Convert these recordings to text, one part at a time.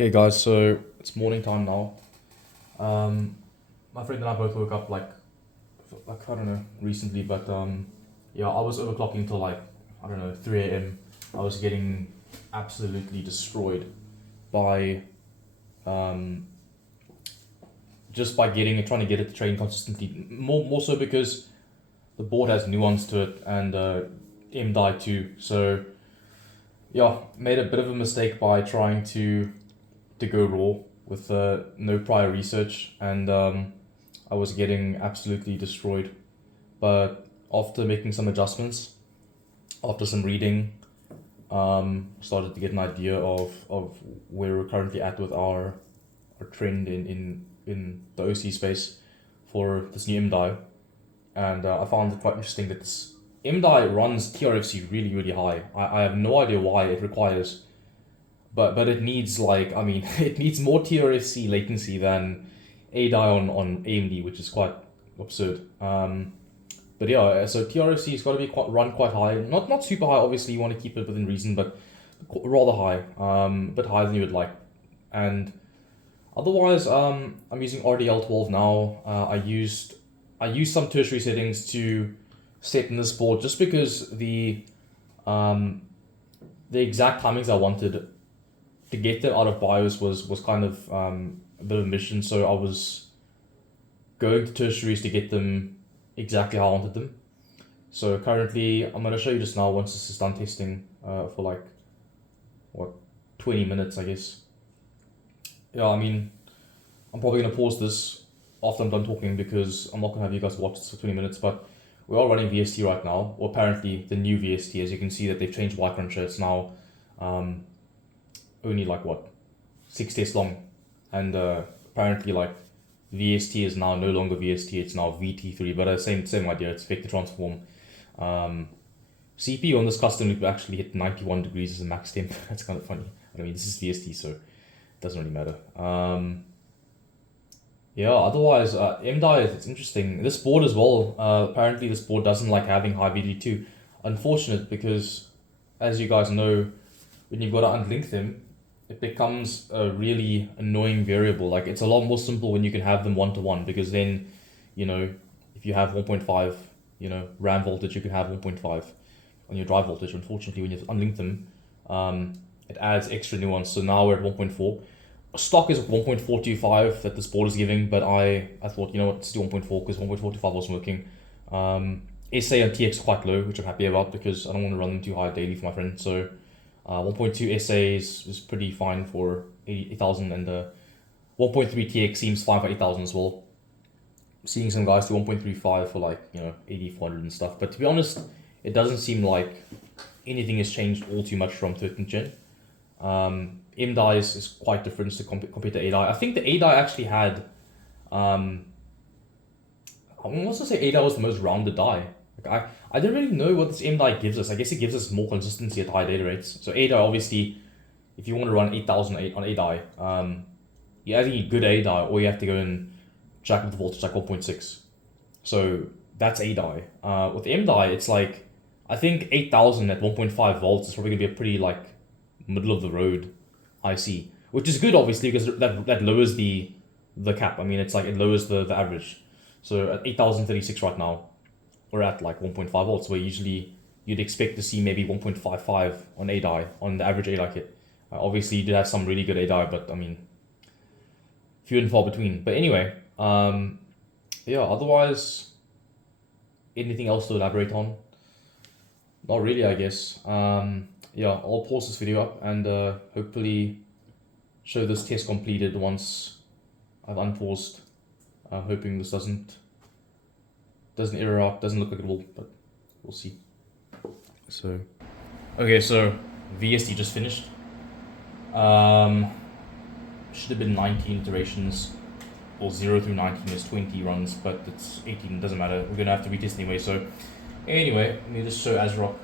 Okay guys, so it's morning time now. My friend and I both woke up I don't know recently, but yeah, I was overclocking till like I don't know 3 a.m. I was getting absolutely destroyed by um, just by trying to get it to train consistently. More so because the board has nuance to it and M-die too. So yeah, made a bit of a mistake by trying to go raw with no prior research, and I was getting absolutely destroyed. But after making some adjustments, after some reading, started to get an idea of where we're currently at with our trend in the OC space for this new M-die. And I found it quite interesting that this M-die runs TRFC really high. I have no idea why it requires, but it needs it needs more TRFC latency than a die on AMD, which is quite absurd. But yeah, so TRFC has got to be run quite high, not super high. Obviously, you want to keep it within reason, but rather high, a bit higher than you would like. And otherwise, I'm using RDL12 now. I used some tertiary settings to set in this board just because the exact timings I wanted to get them out of BIOS was kind of a bit of a mission. So I was going to tertiaries to get them exactly how I wanted them. So currently, I'm going to show you just now once this is done testing for like, what, 20 minutes, I guess. Yeah, I mean, I'm probably going to pause this after I'm done talking because I'm not going to have you guys watch this for 20 minutes, but we are running VST right now, or apparently the new VST. As you can see that they've changed Y cruncher. It's now only like what, 6 tests long, and apparently like VST is now no longer VST, it's now VT3, but same idea, it's vector transform. CPU on this custom loop actually hit 91 degrees as a max temp. That's kind of funny. I mean, this is VST, so it doesn't really matter. Yeah, otherwise, M-die, it's interesting. This board as well, apparently this board doesn't like having high VD2. Unfortunate, because as you guys know, when you've got to unlink them, it becomes a really annoying variable. Like, it's a lot more simple when you can have them one-to-one, because then, if you have 1.5, RAM voltage, you can have 1.5 on your drive voltage. Unfortunately, when you unlink them, it adds extra nuance. So now we're at 1.4. Stock is 1.425 that this board is giving, but I thought, you know what, let's do 1.4 because 1.425 wasn't working. SA and TX quite low, which I'm happy about because I don't want to run them too high daily for my friend. So 1.2 SA is pretty fine for 8,000, and 1.3 TX seems fine for 8,000 as well. Seeing some guys do 1.35 for like 8,400 and stuff, but to be honest, it doesn't seem like anything has changed all too much from 13th gen. M-die is quite different to compared to A-die. I think the A-die actually had, I want to say A-die was the most rounded die. Like I don't really know what this M-die gives us. I guess it gives us more consistency at high data rates. So A-die, obviously, if you want to run 8,000 on A-die, you either need good A-die or you have to go and jack up the voltage like 1.6. So that's A-die. With M-die, it's like, I think 8,000 at 1.5 volts is probably going to be a pretty like middle of the road IC, which is good obviously because that lowers the cap. I mean, it's like it lowers the average. So at 8,036 right now, we're at like 1.5 volts, where usually you'd expect to see maybe 1.55 on A-die, on the average A-die kit. Obviously, you did have some really good A-die, but I mean, few and far between. But anyway, yeah, otherwise, anything else to elaborate on? Not really, I guess. Yeah, I'll pause this video up and hopefully show this test completed once I've unpaused. I'm hoping this doesn't error out, doesn't look like it will, but we'll see. So, okay, so VST just finished. Should have been 19 iterations, or 0 through 19 is 20 runs, but it's 18, doesn't matter. We're gonna have to retest anyway. So anyway, let me just show ASRock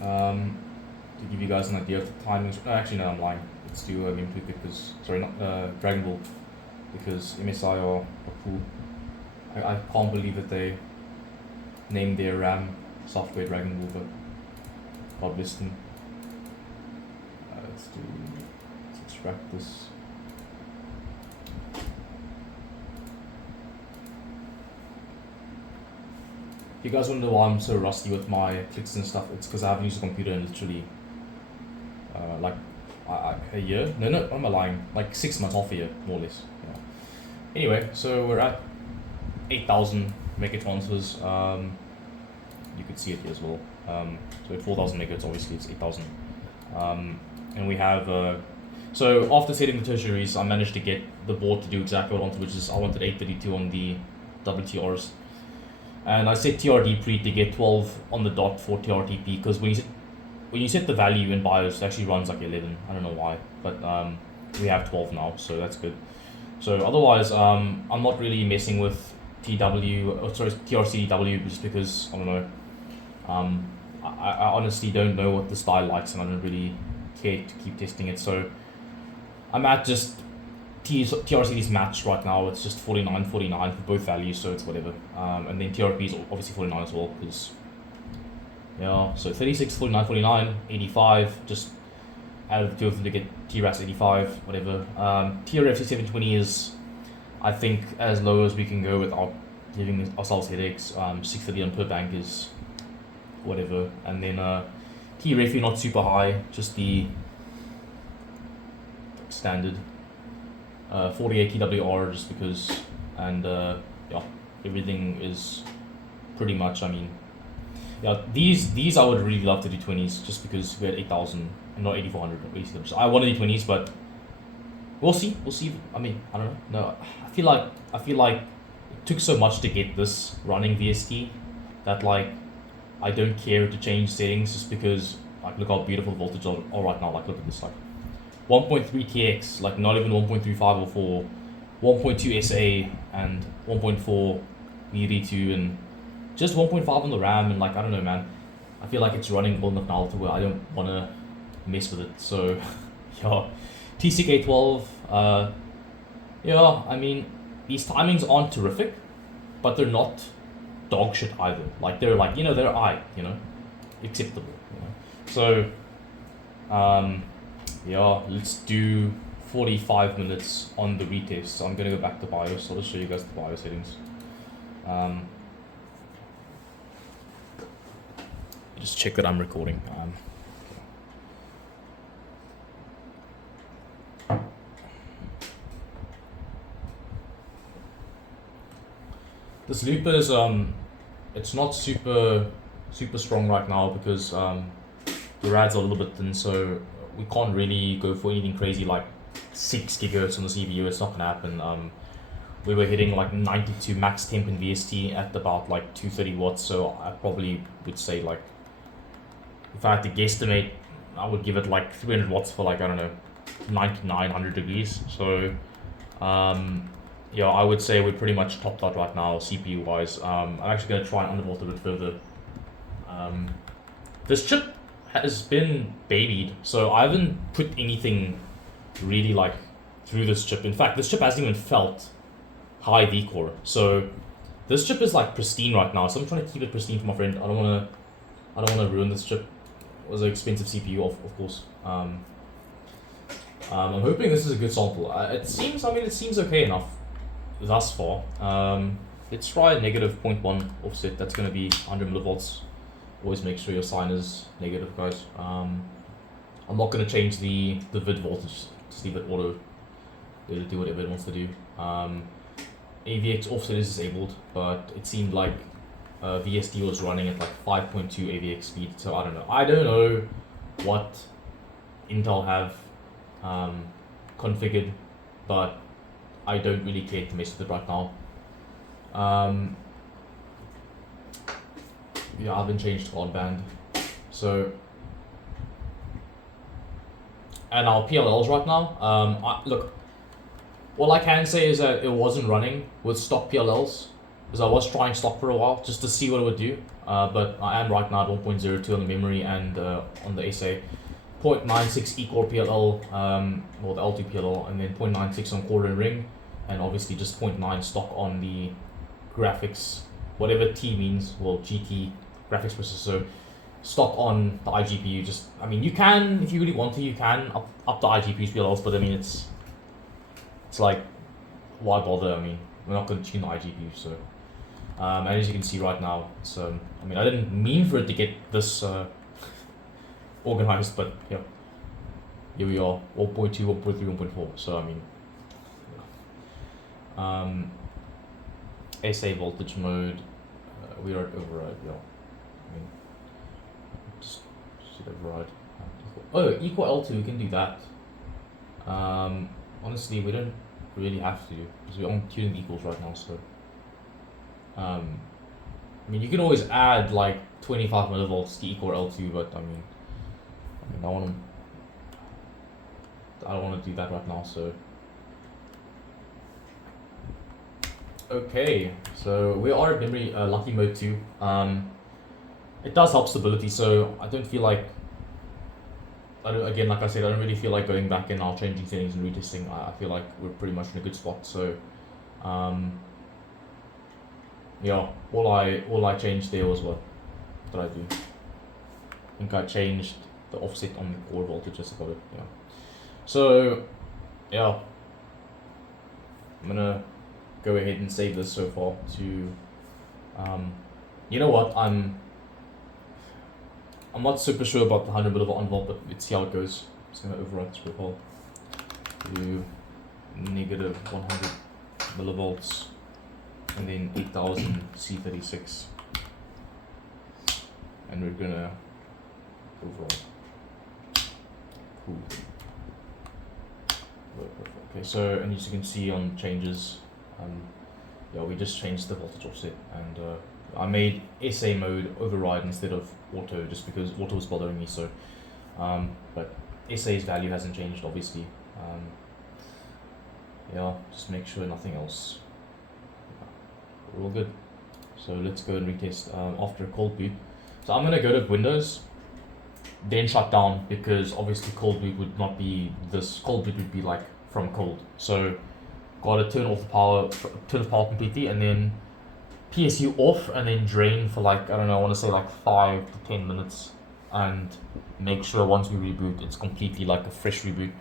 to give you guys an idea of the timings. Actually, no, I'm lying. Let's do because sorry, not Dragon Ball, because MSI are cool. I can't believe that they named their RAM software Dragon Ball, but God bless them. Let's extract this you guys want to know why I'm so rusty with my clicks and stuff, it's because I haven't used a computer in literally like a year. No, what am I lying? Like 6 months, half a year, more or less. Yeah. Anyway, so we're at 8,000 mega transfers. You could see it here as well. So at 4,000 megahertz, obviously it's 8,000. And we have, so after setting the tertiaries, I managed to get the board to do exactly what I wanted, which is I wanted 832 on the WTRs. And I set TRD pre to get 12 on the dot for TRTP, because when you set the value in BIOS, it actually runs like 11. I don't know why, but we have 12 now, so that's good. So otherwise, I'm not really messing with TRCDW just because, I don't know, I honestly don't know what the style likes, and I don't really care to keep testing it. So I'm at just TRCD's matched right now. It's just 49, 49 for both values, so it's whatever. And then TRP is obviously 49 as well, because yeah, so 36, 49, 49, 85, just added the two of them to get TRAS 85, whatever. TRF Z720 is, I think, as low as we can go without giving ourselves headaches. 630 on per bank is whatever. And then TREFI not super high, just the standard. 48 TWR just because, and yeah, everything is pretty much, I mean, yeah, these I would really love to do 20s just because we had 8,000 and not 8,400 basically. I want to do 20s, but we'll see. I mean, I don't know. No, I feel like it took so much to get this running VST that like I don't care to change settings just because like look how beautiful the voltage are right now. Like look at this, like 1.3 TX, like not even 1.35 or 4, 1.2 SA and 1.4 VD2 and just 1.5 on the RAM, and like I don't know, man. I feel like it's running well enough now to where I don't want to mess with it. So yeah, TCK12. Yeah, I mean these timings aren't terrific, but they're not dog shit either. Like they're like, you know, they're acceptable. You know? So yeah, let's do 45 minutes on the retest. So I'm gonna go back to BIOS. I'll just show you guys the BIOS settings. Just check that I'm recording. This loop is it's not super strong right now because the rads are a little bit thin, so we can't really go for anything crazy like 6 GHz on the CPU. It's not gonna happen. We were hitting like 92 max temp in VST at about like 230 watts, so I probably would say like if I had to guesstimate, I would give it like 300 watts for like, I don't know, 9900 degrees. So yeah, I would say we're pretty much topped out right now CPU wise. I'm actually going to try and undervolt a bit further. This chip has been babied, so I haven't put anything really like through this chip. In fact, this chip hasn't even felt high V-core. So this chip is like pristine right now, so I'm trying to keep it pristine for my friend. I don't want to ruin this chip. It was an expensive CPU, of course. I'm hoping this is a good sample. It seems okay enough thus far. Let's try a negative 0.1 offset. That's going to be 100 millivolts. Always make sure your sign is negative, guys. I'm not going to change the vid voltage. Just leave it auto. Let it do whatever it wants to do. AVX offset is disabled, but it seemed like VST was running at like 5.2 AVX speed, so I don't know what Intel have configured, but I don't really care to mess with it right now. Yeah, I haven't changed to odd-band, so and our PLLs right now. Look, all I can say is that it wasn't running with stock PLLs. Because I was trying stock for a while just to see what it would do, but I am right now at 1.02 on the memory and on the SA, 0.96 E-core PLL, or the L2 PLL, and then 0.96 on core and ring, and obviously just 0.9 stock on the graphics, whatever T means, well GT graphics processor, stock on the iGPU. Just, I mean, you can, if you really want to, you can up the iGPU's PLLs, but I mean it's like, why bother? I mean, we're not going to tune the iGPU, so And as you can see right now, so I mean, I didn't mean for it to get this organized, but yeah, here we are, 1.2, 1.3, 1.4. So I mean, SA voltage mode, we are at override. Yeah, I mean, just override. Oh, equal L2, we can do that. Honestly, we don't really have to because we're on tuning equals right now. So, I mean, you can always add like 25 millivolts to equal L2, but I mean, I don't want to do that right now. So, okay, so we are at memory lucky mode 2. It does help stability, so I don't feel like. Again, like I said, I don't really feel like going back and now changing settings and retesting. I feel like we're pretty much in a good spot. So, yeah, all I changed there was what did I do? I think I changed the offset on the core voltage. That's about it. Yeah. So, yeah, I'm gonna go ahead and save this so far to. You know what? I'm not super sure about the 100 millivolt unvolt, but let's see how it goes. I'm just going to overwrite this profile to negative 100 millivolts and then 8000 C36. And we're going to overwrite. Cool. Okay, so, and as you can see on changes, yeah, we just changed the voltage offset, and I made SA mode override instead of auto just because auto was bothering me. So, but SA's value hasn't changed, obviously. Yeah, just make sure nothing else. We're all good. So let's go and retest after a cold boot. So I'm gonna go to Windows, then shut down, because obviously cold boot would not be this. Cold boot would be like from cold. So gotta turn off the power, completely, and then PSU off, and then drain for like, I don't know, I want to say like 5 to 10 minutes, and make sure once we reboot it's completely like a fresh reboot.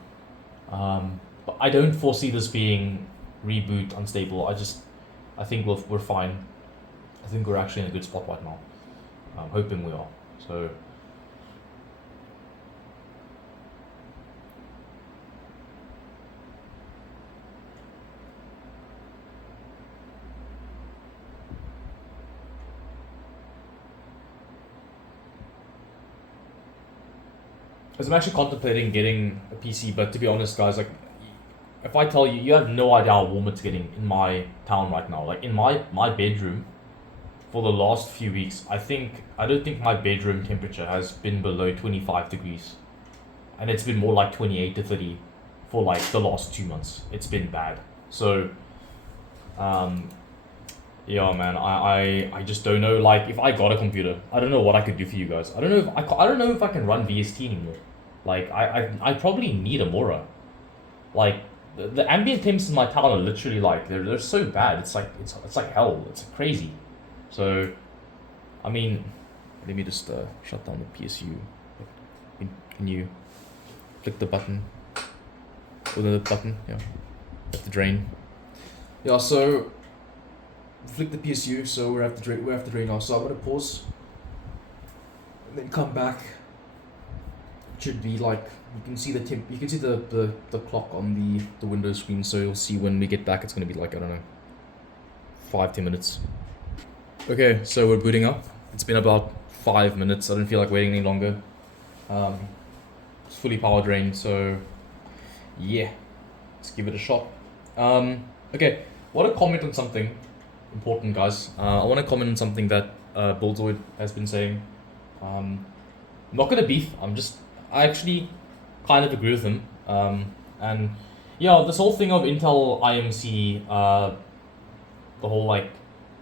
But I don't foresee this being reboot unstable. I think we're fine. I think we're actually in a good spot right now. I'm hoping we are. So because I'm actually contemplating getting a PC, but to be honest, guys, like, if I tell you, you have no idea how warm it's getting in my town right now. Like, in my bedroom, for the last few weeks, I don't think my bedroom temperature has been below 25 degrees. And it's been more like 28 to 30 for like the last 2 months. It's been bad. So, yeah, man, I just don't know. Like, if I got a computer, I don't know what I could do for you guys. I don't know if I can run VST anymore. Like, I probably need a Mora. Like, the ambient temps in my town are literally like, they're so bad. It's like hell. It's crazy. So, I mean, let me just shut down the PSU. Can you click the button? Or the button? Yeah. At the drain. Yeah. So, flick the PSU. So we have to drain now. So I'm gonna pause. And then come back. It should be like, you can see the temp. You can see the clock on the Windows screen. So you'll see when we get back, it's gonna be like, I don't know, 5-10 minutes. Okay, so we're booting up. It's been about 5 minutes. I don't feel like waiting any longer. It's fully power drained, so yeah, let's give it a shot. Okay, I want to comment on something important, guys. I want to comment on something that Bulldoid has been saying. I'm not gonna beef. I actually kind of agree with him. And yeah, this whole thing of Intel IMC, the whole like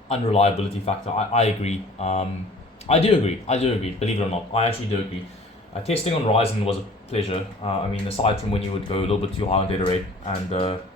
unreliability factor, I agree. I do agree, believe it or not. I actually do agree. Testing on Ryzen was a pleasure. I mean, aside from when you would go a little bit too high on data rate and